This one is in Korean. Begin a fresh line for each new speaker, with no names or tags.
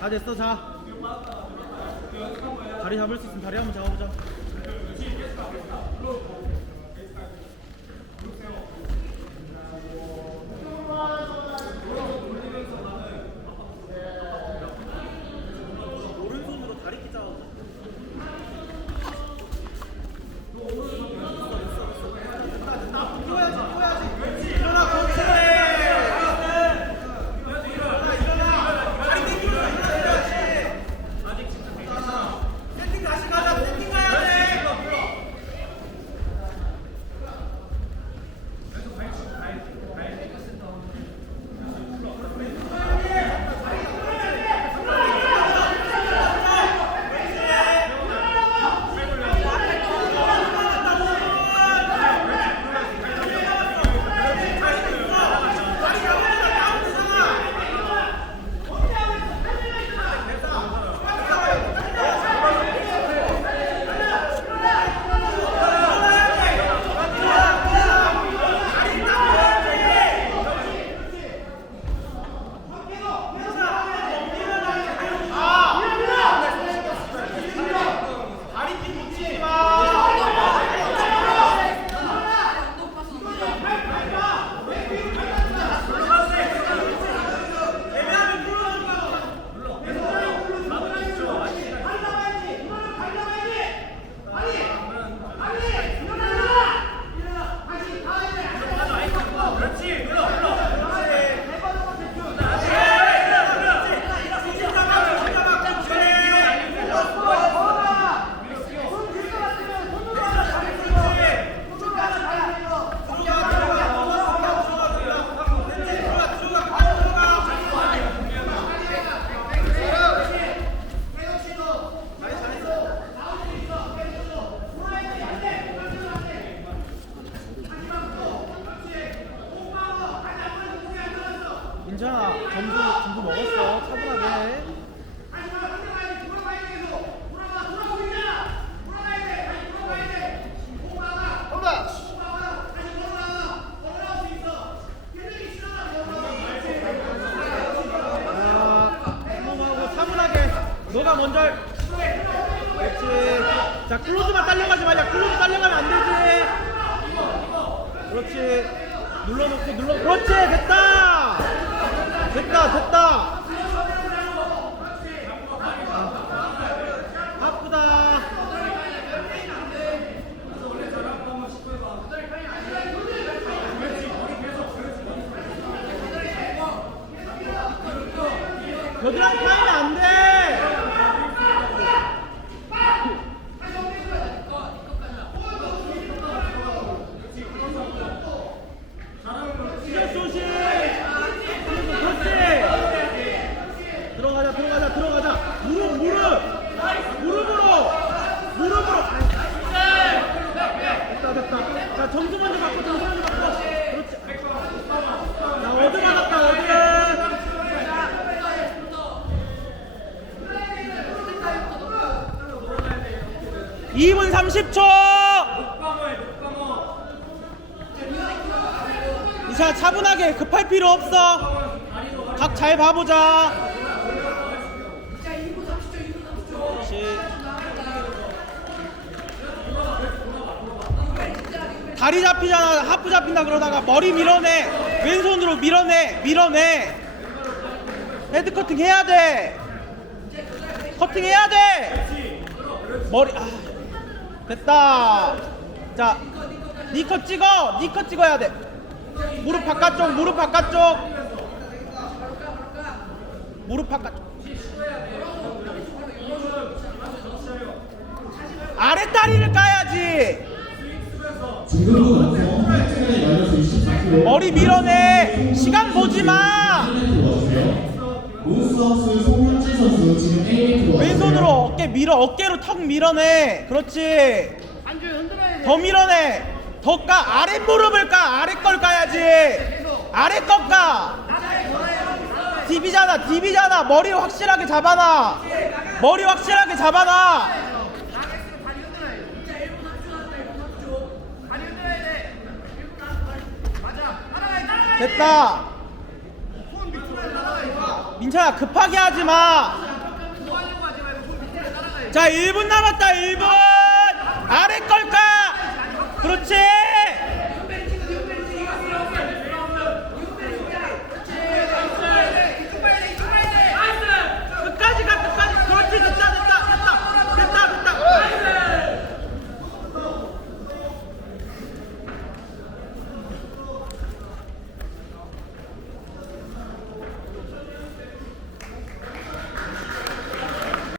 다 됐어 자. 다리 잡을 수 있으면 다리 한번 잡아보자. 괜찮아 점수 점수 먹었어. 차분하게. 그렇지. 자 클로즈만 딸려가지 말자. 클로즈 딸려가면 안 되지. 그렇지. 눌러놓고 눌러. 그렇지. 됐다 됐다 됐다 겨드랑이 타이면 안돼 시작 조심 그렇지 들어가자 들어가자 들어가자 무릎 무릎 무릎으로 무릎으로 됐다 됐다 자 점수 먼저 받고 점수 먼저 받고 그렇지 자 어드 받았다 어드 2분 30초! 이사 차분하게 급할 필요 없어. 각 잘 봐보자 그렇지 다리 잡히잖아. 하프 잡힌다 그러다가 머리 밀어내. 왼손으로 밀어내. 밀어내. 헤드 커팅 해야 돼. 커팅 해야 돼. 머리 아 됐다. 자 니컷 찍어. 니컷 찍어야 돼. 무릎 바깥쪽 무릎 바깥쪽. 무릎 바깥쪽. 아래 다리를 까야지 머리 밀어내! 시간 보지마!
지금 A 들어왔어요.
왼손으로 어깨 밀어 어깨로 턱 밀어내! 그렇지! 더 밀어내! 더 까 아래 무릎을 까 아래 걸 까야지! 아래 거까! 딥이잖아 딥이잖아! 머리 확실하게 잡아놔! 머리 확실하게 잡아놔 됐다. 민철아 급하게 하지 마. 자 1분 남았다 1분. 아래 걸까? 그렇지.